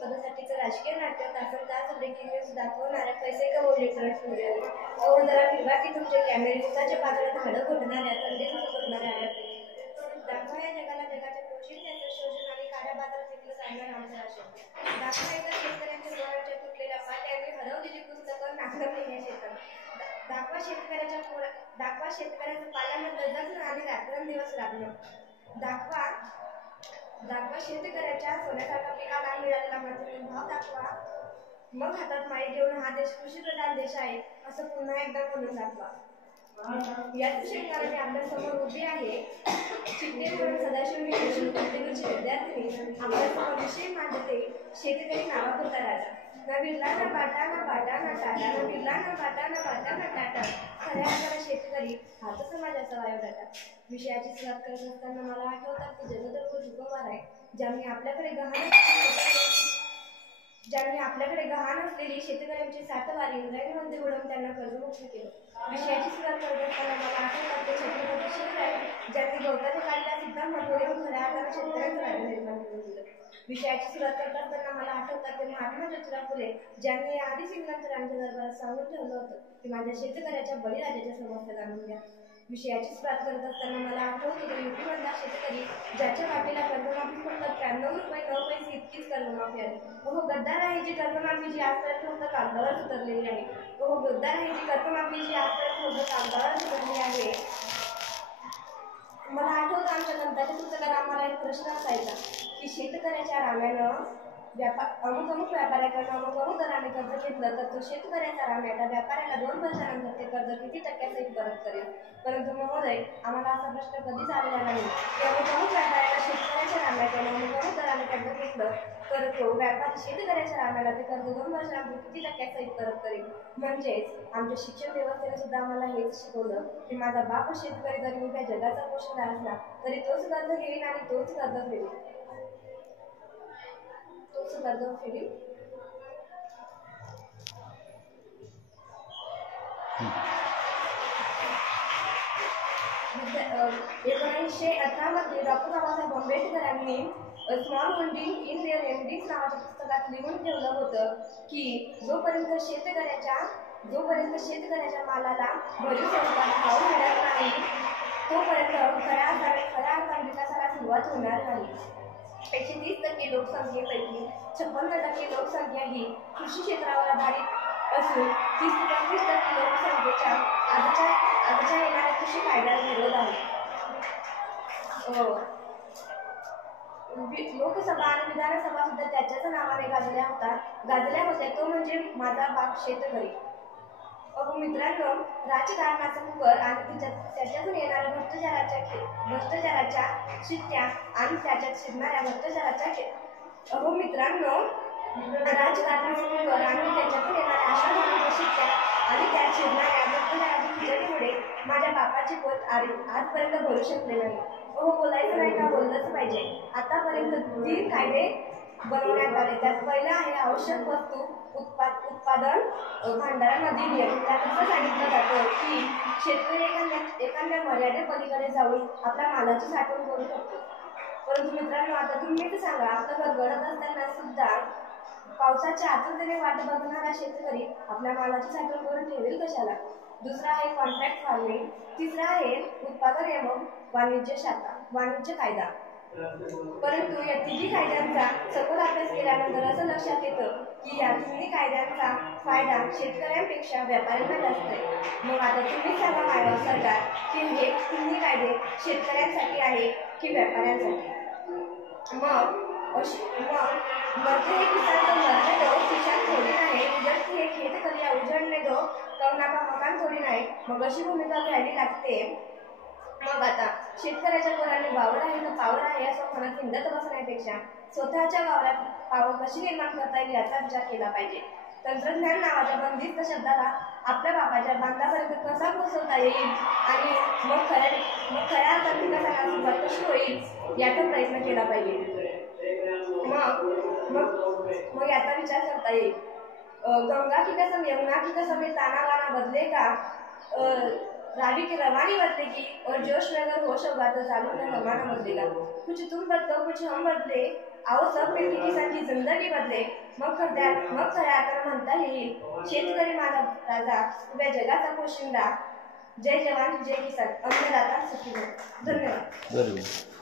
पदासाठीचं राजकीय नाट्य तासन तास ब्रेकिंग न्यूज दाखवणाऱ्या पैसे कमवले ट्रस्ट अहो जरा फिरवा की तुमचे कॅमेरे उसाच्या बाजारात हाडं घोटणाऱ्या थंडीत घोटणाऱ्या दाखवा या जगाला जगाच्या पोषण त्यांचं शोषण आणि काळ्या बाजारात विकलं जाणार आमचं राशन दाखवा एकदा शेतकऱ्यांच्या डोळ्यांच्या तुटलेल्या पाट्यांनी हरवलेली पुस्तकं नाचलं नाही शेतात दाखवा शेतकऱ्याचं पाल्यानं दर्जाचं आणि रात्रंदिवस राबणं दाखवा शेतकऱ्याच्या सोन्यासारखा पिकाला मिळालेला मात्र भाव दाखवा मग हातात माई घेऊन हा देश कृषीप्रधान देश आहे असं पुन्हा एकदा बोलून दाखवा याच शेतकऱ्याने आपल्या समोर उभी आहे चिट्टे म्हणून सदाशिव विद्यार्थी आपल्या विषय मांडते शेतकरी नावापुरता राजा ना बिरला ना बाटा ना बाटा ना टाटा ना बिरला ना बाटा ना बाटा ना टाटा खऱ्या अर्थाने शेतकरी हाच समाजाचा बायोडाटा विषयाची सुरुवात करत असताना मला आठवतात की जगदर्भ झुकवणार आहे ज्यांनी आपल्याकडे गहाण असलेली शेतकऱ्यांची सातवारी इंद्रायणीमध्ये उडवून त्यांना कर्जमुक्त केलं विषयाची सुरुवात करत असताना मला आठवतात ते छत्रपती शिवराय ज्यांनी गवताच्या काढल्या सिद्धांत महत्त्वाचे खऱ्या अर्थाने शेतकऱ्यांचं राज्य निर्माण करून दिलं विषयाची सुरुवात करत असताना मला आठवतात ते महात्मा ज्योतिराव फुले ज्यांनी आधीच इंग्लंडच्या दरबारात सांगून ठेवलं होतं की माझ्या शेतकऱ्याच्या बळीराजाच्या समस्या जाणून घ्या विषयाची सुरुवात करत असताना मला आठवत होतं युपी मधला शेतकरी ज्याच्या वाटेला कर्जमाफी फक्त 93 रुपये 9 पैसे इतकीच कर्जमाफी आहे हो गद्दार आहे जी कर्जमाफी जी आजपर्यंत फक्त कागदावर उतरलेली आहे हो गद्दार आहे जी कर्जमाफी जी आजपर्यंत फक्त कागदावर उतरलेली आहे मला आठवतं आमच्या गणिताच्या पुस्तकात आम्हाला एक प्रश्न असायचा की शेतकऱ्याच्या राम्यानं अमुक व्यापाऱ्याकडनं अमुक दराने कर्ज घेतलं तर तो शेतकऱ्याचा राम्या त्या व्यापाऱ्याला 2 वर्षानंतर ते कर्ज किती टक्क्यासहित परत करेल परंतु महोदय आम्हाला असा प्रश्न कधीच आलेला नाही की अमुक व्यापाऱ्याला शेतकऱ्याच्या राम्याकडनं अमुक दराने कर्ज घेतलं तर तो व्यापारी शेतकऱ्याच्या राम्याला ते कर्ज 2 वर्षानंतर किती टक्क्यासहित परत करेल म्हणजेच आमच्या शिक्षण व्यवस्थेने सुद्धा आम्हाला हेच शिकवलं की माझा बाप शेतकरी जरी उभ्या जगाचा पोषणदार असला तरी तोच कर्ज घेईल आणि तोच कर्ज फेडेल कर्ज फेडेल 1918 मध्ये डॉक्टर बाबासाहेब आंबेडकरांनी small holding in their MDs नावाच्या पुस्तकात लिहून ठेवलं होतं की जोपर्यंत शेतकऱ्याच्या मालाला भरीव स्वरूपात भाव मिळत नाही तोपर्यंत खऱ्या अर्थाने विकासाला सुरुवात होणार नाही 130% लोकसंख्येपैकी 56% लोकसंख्या ही कृषी क्षेत्रावर आधारित असून 30 ते 35% लोकसंख्येच्या आजच्या येणाऱ्या कृषी कायद्याला विरोध आहे लोकसभा आणि विधानसभा सुद्धा त्याच्याच नावाने गाजल्या होत्या तो म्हणजे माझा बाप शेतकरी मित्रांनो राजकारणाचा कुकर आणि त्याच्यातून येणाऱ्या भ्रष्टाचाराच्या शिट्ट्या आणि त्याच्यात शिरणाऱ्या भ्रष्टाचाराच्या मित्रांनो राजकारणाचा कुकर आणि त्याच्यातून येणाऱ्या अशा शिट्ट्या आणि त्यात शिरणाऱ्या भ्रष्टाचाराच्या खिचडीमुळे माझ्या बापाची पोट आजपर्यंत भरू शकले नाही बोलायचं नाही का बोललंच पाहिजे आतापर्यंत 3 कायदे बनवण्यात आले त्यात पहिला आहे आवश्यक वस्तू उत्पादन भांडारण अधिनियम त्यात असं सांगितलं जातं की शेतकरी एखाद्या मर्यादेपलीकडे जाऊन आपल्या मालाची साठवण करू शकतो परंतु मित्रांनो आता तुम्हीच सांगा आपलं घर गळत असताना सुद्धा पावसाच्या आतुरतेने वाट बघणारा शेतकरी आपल्या मालाची साठवण करून ठेवेल कशाला दुसरा आहे कॉन्ट्रॅक्ट फार्मिंग तिसरा आहे उत्पादन एवं वाणिज्य कायदा परंतु या तिन्ही कायद्यांचा सखोल अभ्यास केल्यानंतर असं लक्षात येतं की या तिन्ही कायद्यांचा फायदा शेतकऱ्यांपेक्षा व्यापाऱ्यांना जास्त आहे मग आता तुम्ही सांगा मायवा सरकार की हे तिन्ही कायदे शेतकऱ्यांसाठी आहे की व्यापाऱ्यांसाठी मग मरते हे किसान तो मरते दो किसान थोडी नाही उजडती हे खेत करिया उजडणे दो कवना का मकान थोडी नाही मग अशी भूमिका घ्यावी लागते मग आता शेतकऱ्याच्या पोरांनी वावर आहे तर पावर आहे असं म्हणत हिंडत बसण्यापेक्षा स्वतःच्या वावरात पावर कशी निर्माण करता येईल याचा विचार केला पाहिजे तंत्रज्ञान नावाच्या बंदिस्त शब्दाला आपल्या बापाच्या बांधापर्यंत कसा पोहोचवता येईल आणि मग खऱ्या अर्थात विकासाला सुरुवात कशी होईल याचा प्रयत्न केला पाहिजे मग याचा विचार करता येईल गंगा की कसम यमुना की कसम ये ताना वाना बदले का रावी की रवानी बदलेगी और जोश में अगर होश होगा तो जालिम का जमाना बदलेगा कुछ तुम बदलो कुछ हम बदले आओ सब मिलके किसानची जिंदगी बदले. मग खऱ्या अर्थानं म्हणता येईल शेतकरी माझा राजा, उभ्या जगाचा पोशिंदा. जय जवान जय किसान, अन्नदाता सुखी भव. धन्यवाद.